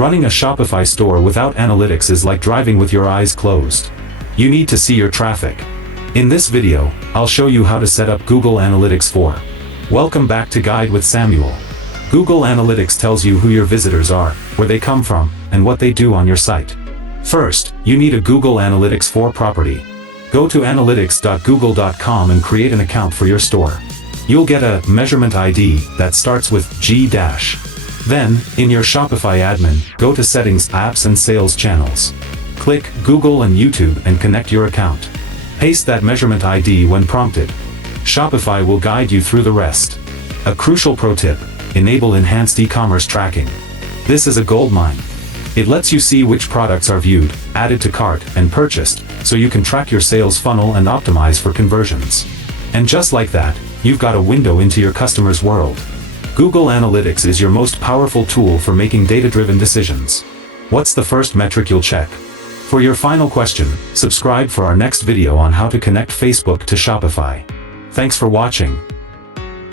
Running a Shopify store without analytics is like driving with your eyes closed. You need to see your traffic. In this video, I'll show you how to set up Google Analytics 4. Welcome back to Guide with Samuel. Google Analytics tells you who your visitors are, where they come from, and what they do on your site. First, you need a Google Analytics 4 property. Go to analytics.google.com and create an account for your store. You'll get a measurement ID that starts with G-. Then, in your Shopify admin, go to Settings, Apps and Sales Channels. Click Google and YouTube and connect your account. Paste that measurement ID when prompted. Shopify will guide you through the rest. A crucial pro tip: enable enhanced eCommerce tracking. This is a goldmine. It lets you see which products are viewed, added to cart, and purchased, so you can track your sales funnel and optimize for conversions. And just like that, you've got a window into your customer's world. Google Analytics is your most powerful tool for making data-driven decisions. What's the first metric you'll check? For your final question, subscribe for our next video on how to connect Facebook to Shopify. Thanks for watching.